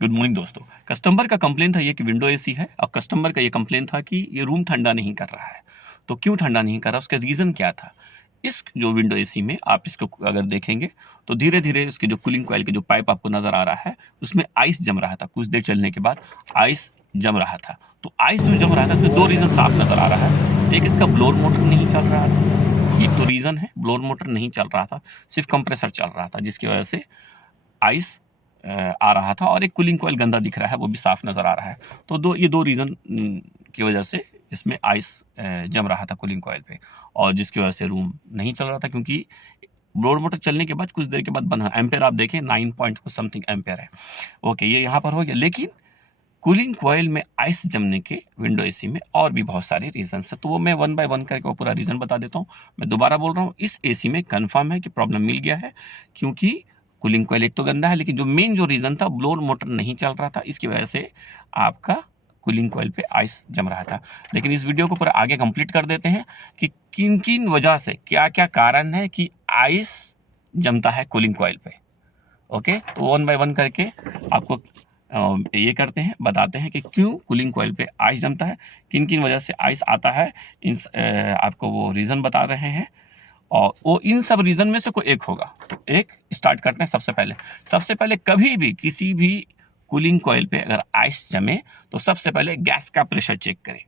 Good morning दोस्तों। Customer का complain था ये कि विंडो एसी है और कस्टमर का ये कंप्लेन था कि ये रूम ठंडा नहीं कर रहा है। तो क्यों ठंडा नहीं कर रहा, उसका रीज़न क्या था? इस जो विंडो एसी में आप इसको अगर देखेंगे तो धीरे धीरे उसके जो कूलिंग कॉइल के जो पाइप आपको नज़र आ रहा है उसमें आइस जम रहा था। कुछ देर चलने के बाद आइस जम रहा था। तो आइस जो जम रहा था तो दो रीज़न साफ नज़र आ रहा है। एक, इसका ब्लोअर मोटर नहीं चल रहा था, एक तो रीज़न है। ब्लोअर मोटर नहीं चल रहा था, सिर्फ कंप्रेसर चल रहा था जिसकी वजह से आइस आ रहा था, और एक कूलिंग कॉइल गंदा दिख रहा है, वो भी साफ नज़र आ रहा है। तो ये दो रीज़न की वजह से इसमें आइस जम रहा था कूलिंग कॉइल पे, और जिसकी वजह से रूम नहीं चल रहा था। क्योंकि ब्लोअर मोटर चलने के बाद कुछ देर के बाद बना एम्पेयर आप देखें 9 पॉइंट कुछ समथिंग एम्पेयर है। ओके, ये यहाँ पर हो गया। लेकिन कूलिंग कॉइल में आइस जमने के विंडो एसी में और भी बहुत सारे रीजंस हैं, तो वो मैं वन बाय वन करके वो पूरा रीज़न बता देता हूँ। मैं दोबारा बोल रहा हूँ, इस एसी में कंफर्म है कि प्रॉब्लम मिल गया है, क्योंकि कूलिंग कॉइल एक तो गंदा है, लेकिन जो मेन जो रीज़न था, ब्लोअर मोटर नहीं चल रहा था, इसकी वजह से आपका कूलिंग कॉइल पे आइस जम रहा था। लेकिन इस वीडियो को पूरा आगे कंप्लीट कर देते हैं कि किन किन वजह से क्या क्या कारण है कि आइस जमता है कूलिंग कॉइल पे। ओके, तो वन बाय वन करके आपको ये करते हैं, बताते हैं कि क्यों कूलिंग कॉइल पे आइस जमता है, किन किन वजह से आइस आता है। आपको वो रीज़न बता रहे हैं, और वो इन सब रीज़न में से कोई एक होगा। तो एक स्टार्ट करते हैं। सबसे पहले कभी भी किसी भी कूलिंग कॉइल पे अगर आइस जमे तो सबसे पहले गैस का प्रेशर चेक करें।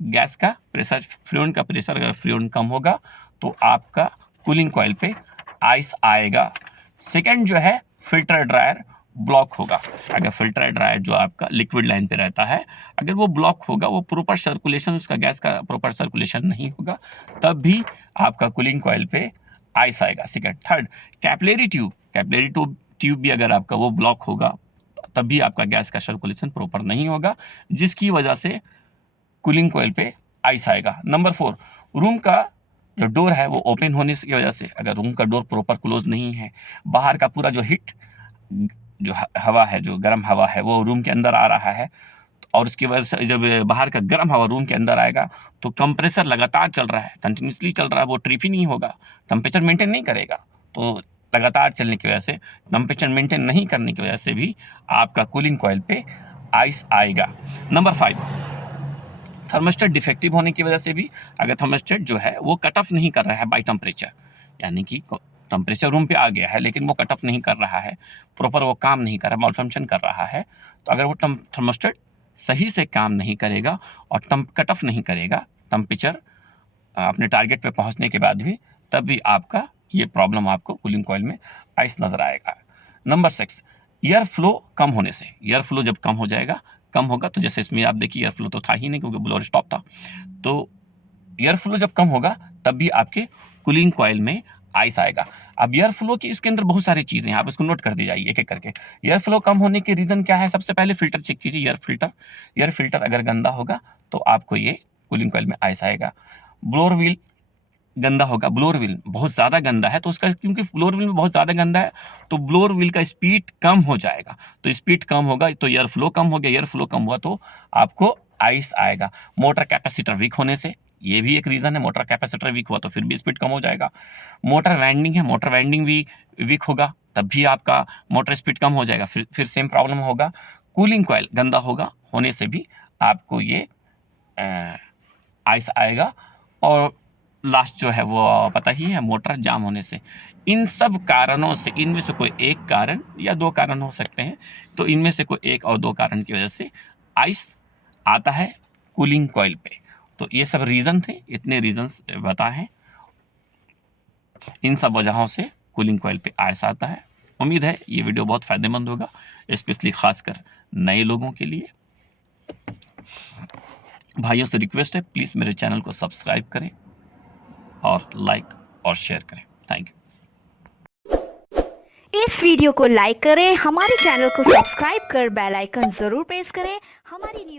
गैस का प्रेशर, फ्लूइड का प्रेशर, अगर फ्लूइड कम होगा तो आपका कूलिंग कॉइल पे आइस आएगा। सेकंड जो है, फिल्टर ड्रायर ब्लॉक होगा। अगर फिल्टर ड्रायर जो आपका लिक्विड लाइन पे रहता है, अगर वो ब्लॉक होगा, वो प्रॉपर सर्कुलेशन, उसका गैस का प्रॉपर सर्कुलेशन नहीं होगा, तब भी आपका कूलिंग कॉइल पे आइस आएगा। सेकंड। थर्ड, कैपिलरी ट्यूब भी अगर आपका वो ब्लॉक होगा, तब भी आपका गैस का सर्कुलेशन प्रॉपर नहीं होगा, जिसकी वजह से कूलिंग कॉइल पे आइस आएगा। नंबर 4, रूम का जो डोर है वो ओपन होने की वजह से, अगर रूम का डोर प्रॉपर क्लोज नहीं है, बाहर का पूरा जो हीट, जो हवा है, जो गर्म हवा है, वो रूम के अंदर आ रहा है, और उसकी वजह से जब बाहर का गर्म हवा रूम के अंदर आएगा तो कंप्रेसर लगातार चल रहा है, कंटिन्यूसली चल रहा है, वो ट्रिप ही नहीं होगा, टेम्परेचर मेंटेन नहीं करेगा। तो लगातार चलने की वजह से, टेम्परेचर मेंटेन नहीं करने की वजह से भी आपका कूलिंग कॉइल पे आइस आएगा। नंबर 5, थर्मोस्टेट डिफेक्टिव होने की वजह से भी, अगर थर्मोस्टेट जो है वो कट ऑफ नहीं कर रहा है बाय टेम्परेचर, यानी कि टेम्परेचर रूम पे आ गया है लेकिन वो कट ऑफ नहीं कर रहा है, प्रॉपर वो काम नहीं कर रहा, माल फंक्शन कर रहा है, तो अगर वो थर्मोस्टेट सही से काम नहीं करेगा और कट ऑफ नहीं करेगा टेम्परेचर अपने टारगेट पे पहुंचने के बाद भी, तब भी आपका ये प्रॉब्लम आपको कूलिंग कॉइल में आइस नज़र आएगा। नंबर 6, एयर फ्लो कम होने से। एयर फ्लो जब कम होगा तो जैसे इसमें आप देखिए एयर फ्लो तो था ही नहीं क्योंकि ब्लोअर स्टॉप था, तो एयर फ्लो जब कम होगा तब भी आपके कूलिंग कॉइल में आइस आएगा। अब एयर फ्लो की इसके अंदर बहुत सारी चीज़ें हैं, आप इसको नोट कर दी जाइए एक एक करके। एयर फ्लो कम होने के रीज़न क्या है? सबसे पहले फिल्टर चेक कीजिए, एयर फिल्टर अगर गंदा होगा तो आपको ये कूलिंग कॉइल में आइस आएगा। ब्लोअर व्हील गंदा होगा, ब्लोअर व्हील बहुत ज़्यादा गंदा है तो उसका, क्योंकि ब्लोअर व्हील में बहुत ज़्यादा गंदा है तो ब्लोअर व्हील का स्पीड कम हो जाएगा, तो स्पीड कम होगा तो एयर फ्लो कम हो गया, एयर फ्लो कम हुआ तो आपको आइस आएगा। मोटर कैपेसिटर वीक होने से, ये भी एक रीज़न है, मोटर कैपेसिटर वीक हुआ तो फिर भी स्पीड कम हो जाएगा। मोटर वाइंडिंग है, मोटर वाइंडिंग भी वीक होगा तब भी आपका मोटर स्पीड कम हो जाएगा, फिर सेम प्रॉब्लम होगा। कूलिंग कॉइल गंदा होने से भी आपको ये आइस आएगा। और लास्ट जो है वो पता ही है, मोटर जाम होने से। इन सब कारणों से, इनमें से कोई एक कारण या दो कारण हो सकते हैं, तो इनमें से कोई एक और दो कारण की वजह से आइस आता है कूलिंग कॉइल पे। तो ये सब रीज़न थे, इतने रीजंस बता हैं, इन सब वजहों से कूलिंग कॉइल पे आइस आता है। उम्मीद है ये वीडियो बहुत फ़ायदेमंद होगा, स्पेशली खासकर नए लोगों के लिए। भाइयों से रिक्वेस्ट है, प्लीज़ मेरे चैनल को सब्सक्राइब करें और लाइक और शेयर करें। Thank you. इस वीडियो को लाइक करें, हमारे चैनल को सब्सक्राइब कर बेल आइकन जरूर प्रेस करें। हमारी न्यू